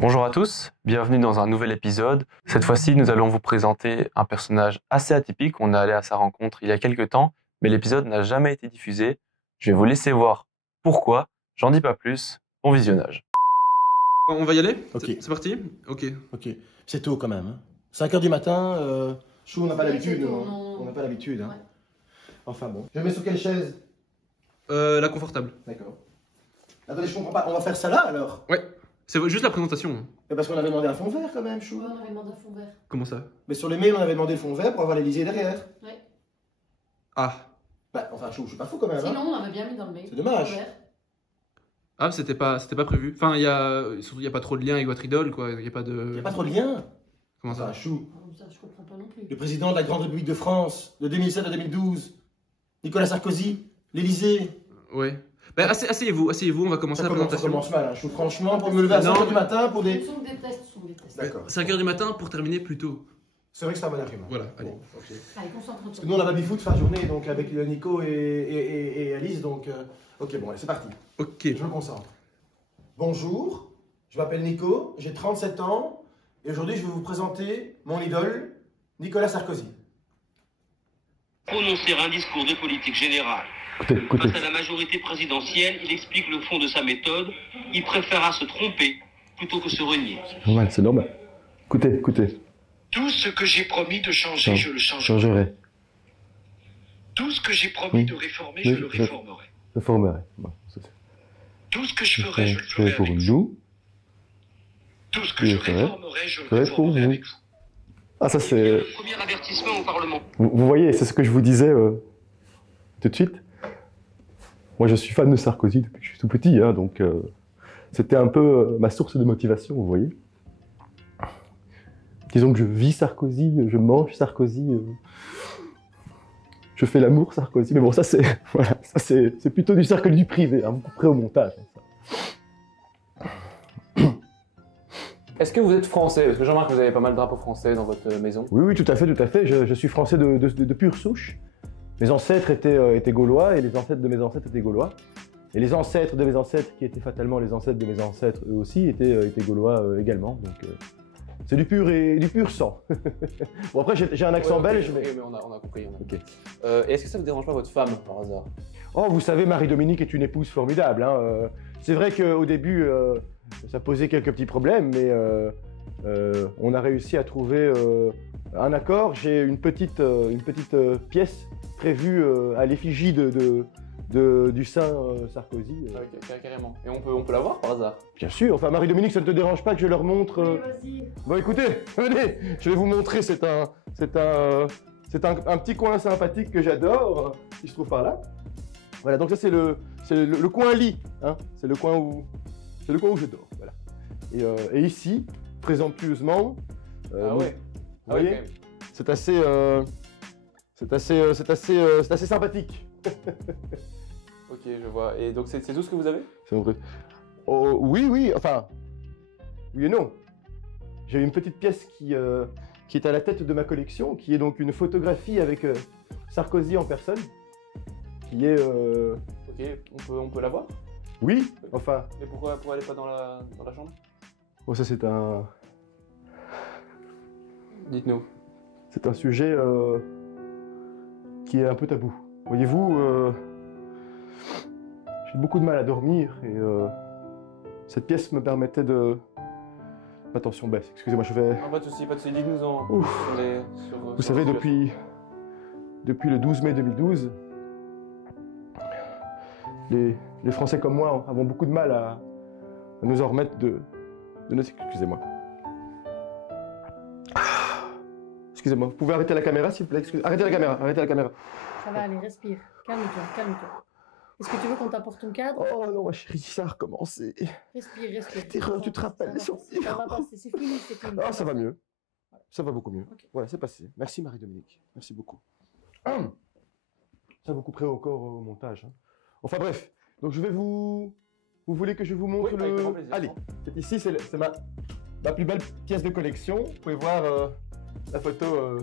Bonjour à tous, bienvenue dans un nouvel épisode. Cette fois-ci, nous allons vous présenter un personnage assez atypique. On est allé à sa rencontre il y a quelques temps, mais l'épisode n'a jamais été diffusé. Je vais vous laisser voir pourquoi. J'en dis pas plus. Bon visionnage. On va y aller? Ok. C'est parti? Ok. Ok. C'est tôt quand même. Hein. 5 h du matin, chou, on n'a pas l'habitude. c'est tôt, Nous, hein. non. On n'a pas l'habitude. Hein. Ouais. Enfin bon. Je mets sur quelle chaise? La confortable. D'accord. Attendez, je comprends pas. On va faire ça là alors? Ouais. C'est juste la présentation. Hein. Mais parce qu'on avait demandé un fond vert quand même, chou. Ouais, on avait demandé un fond vert. Comment ça? Mais sur les mails, on avait demandé le fond vert pour avoir l'Elysée derrière. Ouais. Ah. Bah, enfin, chou, je suis pas fou quand même. Hein. Sinon, on avait bien mis dans le mail. C'est dommage. Fond vert. Ah, c'était pas prévu. Enfin, surtout, il y a pas trop de lien avec votre idole, quoi. Il y a pas de... Il a pas trop de lien. Comment ça? Enfin, chou. Ah, ça, je comprends pas non plus. Le président de la Grande République de France, de 2007 à 2012. Nicolas Sarkozy, l'Elysée. Ouais. Ben, asseyez-vous, on va commencer Ça la présentation. commence mal, hein. Chou. Franchement, pour me lever à 5 h du matin pour des. Ce sont des tests, ce sont des tests. D'accord. 5 h du matin pour terminer plus tôt. C'est vrai que c'est un bon argument. Voilà, allez. Bon, ok. Allez, concentre-toi. Parce que nous on a baby-foot fin de journée donc avec Nico et Alice donc ok bon allez c'est parti. Ok. Je me concentre. Bonjour, je m'appelle Nico, j'ai 37 ans et aujourd'hui je vais vous présenter mon idole Nicolas Sarkozy. Prononcer un discours de politique générale face à la majorité présidentielle, il explique le fond de sa méthode. Il préférera se tromper plutôt que se renier. Normal, c'est normal. Écoutez. Tout ce que j'ai promis de changer, je le changerai. Changerai. Tout ce que j'ai promis de réformer, je le réformerai. Réformerai. Bon, ça, Tout ce que je ferai, je le ferai ferai pour avec vous. nous. Tout ce que je réformerai, je le ferai pour réformerai vous. avec vous. Ah, ça c'est... Le premier avertissement au Parlement. Vous voyez, c'est ce que je vous disais tout de suite. Moi, je suis fan de Sarkozy depuis que je suis tout petit, hein, donc c'était un peu ma source de motivation, vous voyez. Disons que je vis Sarkozy, je mange Sarkozy, je fais l'amour Sarkozy, mais bon, ça c'est voilà, ça c'est plutôt du cercle du privé, hein, vous couperez au montage. Hein, ça. Est-ce que vous êtes français? Parce que je remarque que vous avez pas mal de drapeaux français dans votre maison. Oui, tout à fait, tout à fait. Je suis français de pure souche. Mes ancêtres étaient gaulois et les ancêtres de mes ancêtres étaient gaulois. Et les ancêtres de mes ancêtres, qui étaient fatalement les ancêtres de mes ancêtres, eux aussi, étaient gaulois également. Donc c'est du pur sang. Bon, après, j'ai un accent belge, mais... Ok, mais on a compris. Ok. Est-ce que ça ne dérange pas votre femme, par hasard? Oh, vous savez, Marie-Dominique est une épouse formidable. Hein. C'est vrai qu'au début, ça posait quelques petits problèmes, mais on a réussi à trouver un accord. J'ai une petite pièce prévue à l'effigie du Saint Sarkozy. Carrément. Et on peut la voir, par hasard? Bien sûr. Enfin, Marie-Dominique, ça ne te dérange pas que je leur montre Vas-y. Bon, écoutez, venez, je vais vous montrer. C'est un petit coin sympathique que j'adore, qui se trouve par là. Voilà, donc ça c'est le coin lit, hein. C'est le coin où je dors, voilà. Et ici, présomptueusement, vous voyez, c'est assez sympathique. Ok, je vois. Et donc c'est tout ce que vous avez? C'est vrai. Oh, oui, enfin, oui et non. J'ai une petite pièce qui est à la tête de ma collection, qui est donc une photographie avec Sarkozy en personne, qui est... Ok, on peut la voir? Oui, enfin... Et pourquoi elle n'est pas dans la chambre? Oh, ça c'est un... Dites-nous. C'est un sujet qui est un peu tabou. Voyez-vous, j'ai beaucoup de mal à dormir et cette pièce me permettait de... Ma tension baisse, excusez-moi, je vais... Pas de soucis, pas de soucis, dis-nous dans... Ouf. Vous savez, depuis le 12 mai 2012, les Français comme moi avons beaucoup de mal à nous en remettre de nos... Excusez-moi. Excusez-moi, vous pouvez arrêter la caméra s'il vous plaît? Arrêtez la caméra. Ça va aller, respire. Calme-toi, calme-toi. Est-ce que tu veux qu'on t'apporte ton cadre? Oh non, ma chérie, ça a recommencé. Respire. Terreur, tu te rappelles Ça va passer, c'est fini, c'est fini. Ah, ça va mieux. Ça va beaucoup mieux. Ok. Voilà, c'est passé. Merci Marie-Dominique. Merci beaucoup. Ça vous couperez encore au montage. Hein. Enfin bref, donc je vais vous... Vous voulez que je vous montre le... Allez, c'est ici, c'est ma plus belle pièce de collection. Vous pouvez voir la photo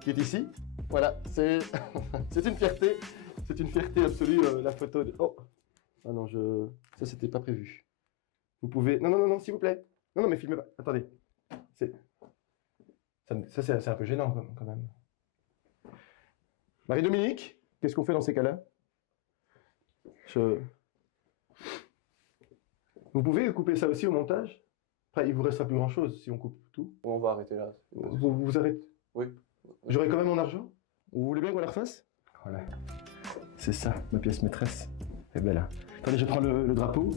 qui est ici. Voilà, c'est une fierté. C'est une fierté absolue, la photo de... Oh! Ah non, ça c'était pas prévu. Vous pouvez... Non, s'il vous plaît. Non, non, mais filmez pas. Attendez. Ça, c'est un peu gênant quand même. Marie-Dominique, qu'est-ce qu'on fait dans ces cas-là? Vous pouvez couper ça aussi au montage? Enfin, il vous restera plus grand-chose si on coupe tout. On va arrêter là. Vous arrêtez? Oui. J'aurai quand même mon argent? Vous voulez bien qu'on la refasse? Voilà. C'est ça, ma pièce maîtresse. Elle est belle, hein. Attendez, je prends le drapeau.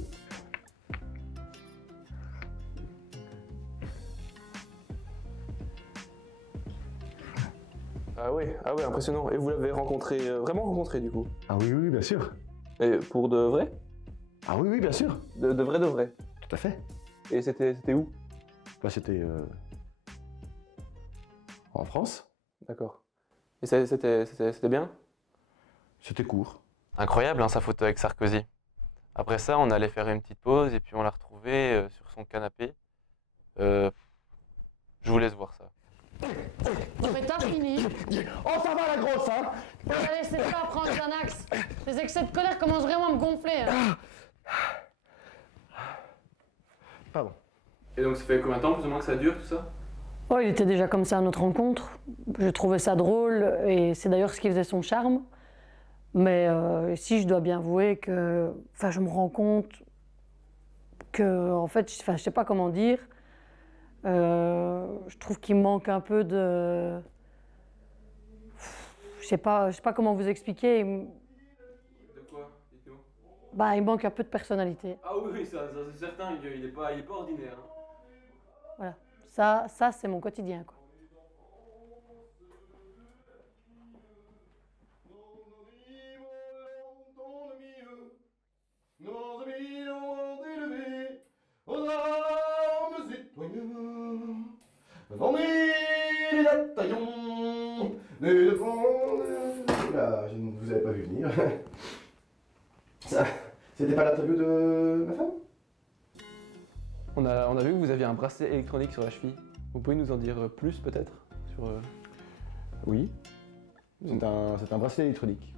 Ah ouais, impressionnant. Et vous l'avez rencontré, vraiment rencontré du coup? Ah oui, oui, bien sûr. Et pour de vrai? Ah oui, oui, bien sûr. De vrai? Tout à fait. Et c'était où? Bah, c'était en France. D'accord. Et c'était bien? C'était court. Incroyable, hein, sa photo avec Sarkozy. Après ça, on allait faire une petite pause et puis on l'a retrouvé sur son canapé. Je vous laisse voir ça. Oh, ça va la grosse, hein? Les exceptionnaires commencent vraiment à me gonfler. Pardon. Et donc ça fait combien de temps plus ou moins que ça dure tout ça? Oh, il était déjà comme ça à notre rencontre. Je trouvais ça drôle et c'est d'ailleurs ce qui faisait son charme. Mais si je dois bien avouer que, enfin, je me rends compte que, en fait, je sais pas comment dire. Je trouve qu'il manque un peu de, je sais pas comment vous expliquer. De quoi? Dites-nous. Bah, il manque un peu de personnalité. Ah oui, ça c'est certain, il est pas ordinaire. Hein. Voilà, ça c'est mon quotidien, quoi. Là, je ne vous avais pas vu venir. Ça, c'était pas l'interview de ma femme? On a vu que vous aviez un bracelet électronique sur la cheville. Vous pouvez nous en dire plus peut-être? Oui. C'est un bracelet électronique.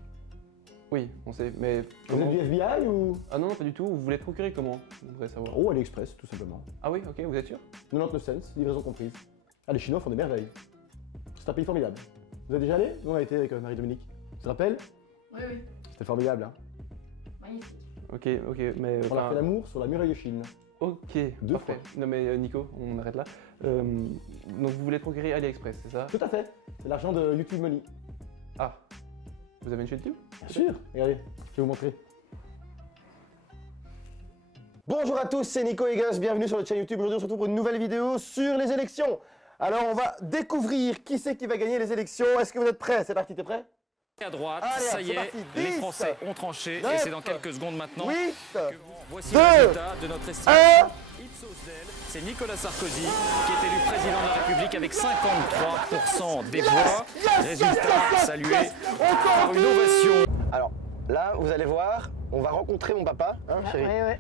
Oui, on sait, mais... Vous êtes du FBI ou? Ah non, pas du tout, vous voulez le procurer comment? Oh, AliExpress, tout simplement. Ah oui, ok, vous êtes sûr? 99 cents, livraison comprise. Ah, les Chinois font des merveilles. C'est un pays formidable. Vous êtes déjà allé? Nous, on a été avec Marie-Dominique. Tu te rappelles? Oui, oui, C'était formidable, hein. magnifique. Ok, mais... On a fait l'amour sur la muraille de Chine. Ok. 2 fois. Non mais Nico, on arrête là. Donc vous voulez procurer AliExpress, c'est ça? Tout à fait. C'est l'argent de YouTube Money. Ah. Vous avez une chaîne YouTube? Bien sûr. Regardez, je vais vous montrer. Bonjour à tous, c'est Nico Higgins, bienvenue sur notre chaîne YouTube. Aujourd'hui, on se retrouve pour une nouvelle vidéo sur les élections. Alors, on va découvrir qui c'est qui va gagner les élections. Est-ce que vous êtes prêts? C'est parti, t'es prêt? À droite, allez, ça y est, parti. les 10, Français ont tranché 9, et c'est dans quelques secondes maintenant 8. que voici le résultat de notre estimation Ipsos Del. C'est Nicolas Sarkozy qui est élu président de la République avec 53% des voix. Résultat salué par une ovation. Alors, là, vous allez voir, on va rencontrer mon papa. Hein, Ouais.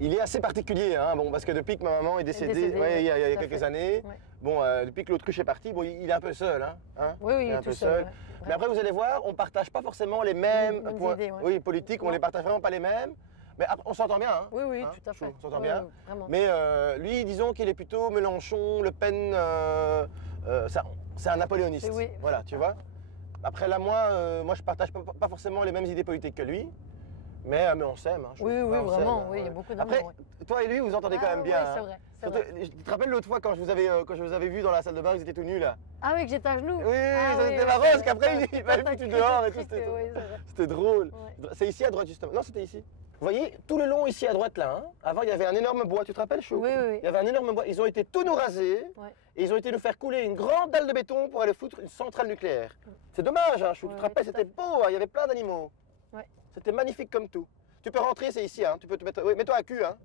il est assez particulier, hein, bon, parce que depuis que ma maman est décédée, ouais, il y a tout à quelques fait. années, Ouais. bon, depuis que l'autruche est parti, bon, il est un peu seul. Hein, Oui, il est un tout peu seul, ouais, Mais vraiment. après, vous allez voir, on ne partage pas forcément les mêmes Mêmes points idées, ouais. oui, politiques, Non. on ne les partage vraiment pas les mêmes, mais après, on s'entend bien. Hein, Oui, hein, tout à fait. On s'entend Oui, bien. oui, vraiment. Mais lui, disons qu'il est plutôt Mélenchon, Le Pen, c'est un napoléoniste. Oui, voilà, c'est tu ça, vois. ouais. Après là, moi je partage pas forcément les mêmes idées politiques que lui, mais on s'aime. Hein, Oui, on vraiment, s'aime. oui, il y a beaucoup d'amour. Après, ouais. toi et lui, vous entendez Ah, quand même bien. oui, c'est vrai, c'est vrai. Tu te rappelles l'autre fois quand je vous avais vu dans la salle de bain, vous étiez tout nus là? Ah oui, que j'étais à genoux. Oui, Ah ça, oui, c'était oui, marrant, c'est parce vrai. qu'après, Parce il que était toi, tout t'as blanc, écrit et des trucs, c'était- oui, c'est vrai. C'était drôle. Ouais. C'est ici à droite justement. Non, c'était ici. Vous voyez, tout le long ici à droite là, hein, avant il y avait un énorme bois, tu te rappelles, Chou? Oui. Il y avait un énorme bois. Ils ont été tout nous raser et ils ont été nous faire couler une grande dalle de béton pour aller foutre une centrale nucléaire. C'est dommage, hein, Chou, tu te rappelles, c'était beau, hein, il y avait plein d'animaux. Ouais. C'était magnifique comme tout. Tu peux rentrer, c'est ici, hein, tu peux te mettre. Oui, mets-toi à cul, hein.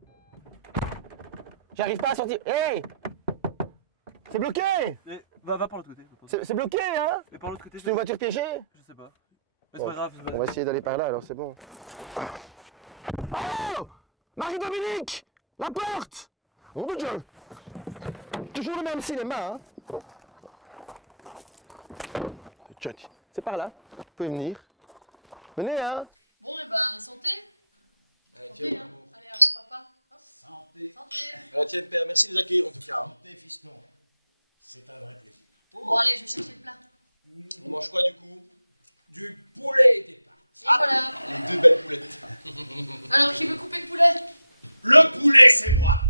J'arrive pas à sortir. Hey! C'est bloqué! Va par l'autre côté. C'est bloqué, hein? Mais par l'autre côté, C'est une voiture piégée? je sais pas. Mais c'est pas grave, On va essayer d'aller par là, alors c'est bon. Oh! Marie-Dominique! La porte! Oh mon Dieu! Toujours le même cinéma, hein? C'est par là, vous pouvez venir. Venez, hein? Bon, et ben, santé. Allez, Santé, hein. Allez, à votre papa. Hop. Santé. Santé. À la tienne, père. Merci de nous accueillir en tout cas. Santé, fiston. C'est un vrai plaisir. Bon, allez, je vais chercher le plat. On mange quoi du coup? Du poulet et des pâtes. Et voilà. Les 2 belles poulettes. Alors, qui veut couper le poulet? Le poulet, c'est moi.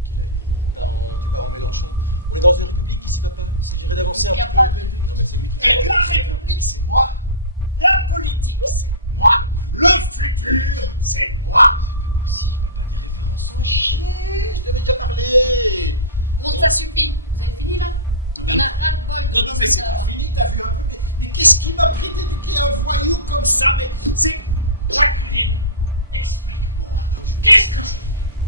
Ok, là, tu pars en Mélenchon. On est dans une république ici, papa. C'est géré d'avancer un Il n'y a petit pas peu. de république. Non, mais c'est lui qui Et la République, c'est moi. La politique, c'est moi. Le futur, c'est moi. Pas possible, papa, des références sont à chier. Je t'avais déjà parlé. Bon, ça suffit. Vous avez fini là? Non, mais- On a ras-le-bol de Non, non, mais c'est pas visiteurs. fini, t'as vu un peu. Mais qu'est-ce qui m'a pris d'éduquer un voyou comme ça? Mais c'est. Jacqueline, explique-moi. Qu'est-ce que je fais?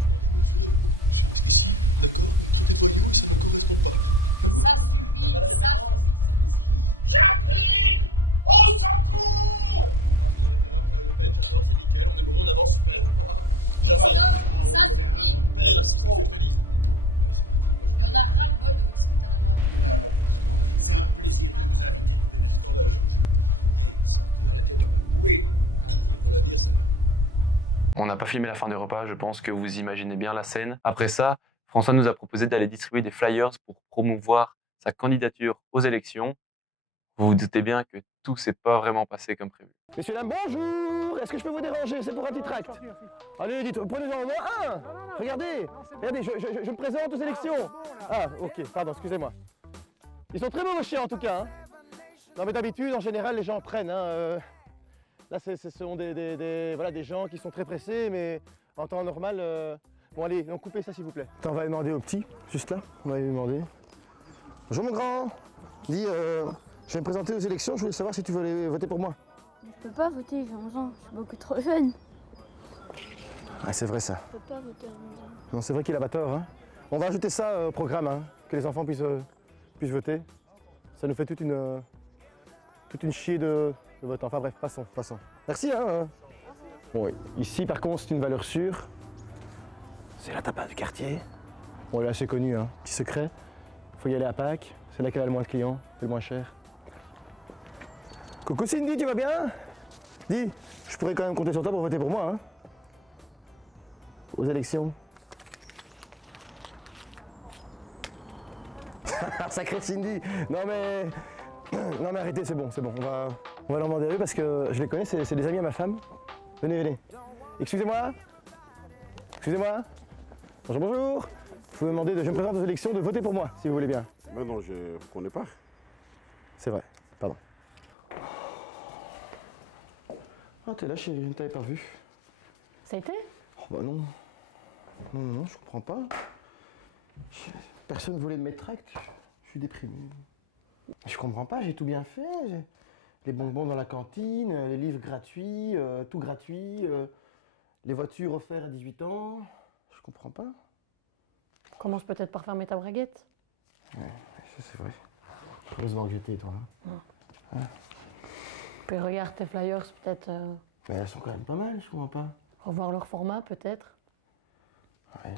Demandez de mesurer vos propos. Parce qu'ici, d'accord, vous me traitez de voyou et ça ne me correspond pas. Ça suffit, Pas la ça référence, suffit. Jacqueline, au secours! On passe de référence à Le Pen, j'adore, c'est nickel, on est bon, on avance, super. Stop, J'avance. ça suffit. Mon père est raciste, qu'est-ce que je te dise? Bon, allez, c'est parti, moi je. Et on a ras-le-bol de vos disputes à la noire. Non, mais alors, c'est un plaisir de vous inviter tous les mercredis. Scandale, je vous jure. Hey, santé. À la tienne, papa. Oui, à la tienne. On la vire, celle-là. On n'a pas filmé la fin du repas, je pense que vous imaginez bien la scène. Après ça, François nous a proposé d'aller distribuer des flyers pour promouvoir sa candidature aux élections. Vous vous doutez bien que tout s'est pas vraiment passé comme prévu. Messieurs, dames, bonjour. Est-ce que je peux vous déranger? C'est pour un petit tract. Allez, dites, prenez-en au moins un. Regardez, je me présente aux élections. Ah, ok, pardon, excusez-moi. Ils sont très beaux, vos chiens, en tout cas. Hein. Non, mais d'habitude, en général, les gens prennent. Hein, Là, ce sont voilà, des gens qui sont très pressés, mais en temps normal... Bon, allez, donc coupez ça, s'il vous plaît. Attends, on va demander au petit, juste là. On va lui demander. Bonjour, mon grand. Dis, je vais me présenter aux élections, je voulais savoir si tu veux voter pour moi. Je peux pas voter, j'ai 11 ans, je suis beaucoup trop jeune. Ah, c'est vrai, ça. Je peux pas voter à 11 ans. Non, c'est vrai qu'il a pas tort. Hein. On va ajouter ça au programme, hein, que les enfants puissent voter. Ça nous fait toute une chier de vote. Enfin bref, passons. Merci. Hein. Bon, oui. Ici, par contre, c'est une valeur sûre. C'est la tapas du quartier. Bon, elle est assez connue, hein. Petit secret. Faut y aller à Pâques. C'est là qu'elle a le moins de clients, c'est le moins cher. Coucou Cindy, tu vas bien? Dis, je pourrais quand même compter sur toi pour voter pour moi, hein. Aux élections. Sacré Cindy. Non mais arrêtez, c'est bon. On va leur demander à eux parce que je les connais, c'est des amis à ma femme. Venez. Excusez-moi. Bonjour. Je vous demander, je me présente aux élections, de voter pour moi, si vous voulez bien. Ben non, je ne connais pas. C'est vrai, pardon. Ah, t'es là, chérie, je ne t'avais pas vu. Oh bah non. Non, je comprends pas. Personne ne voulait de mes tracts. Je suis déprimé. Je comprends pas, j'ai tout bien fait. J'ai les bonbons dans la cantine, les livres gratuits, tout gratuit, les voitures offertes à 18 ans. Je comprends pas. Tu veux peut-être pas refermer ta braguette. Ouais, ça c'est vrai. Heureusement que j'étais, toi. Hein. Mais regarde tes flyers, peut-être Mais elles sont quand même pas mal, je comprends pas. revoir leur format, peut-être. Ouais.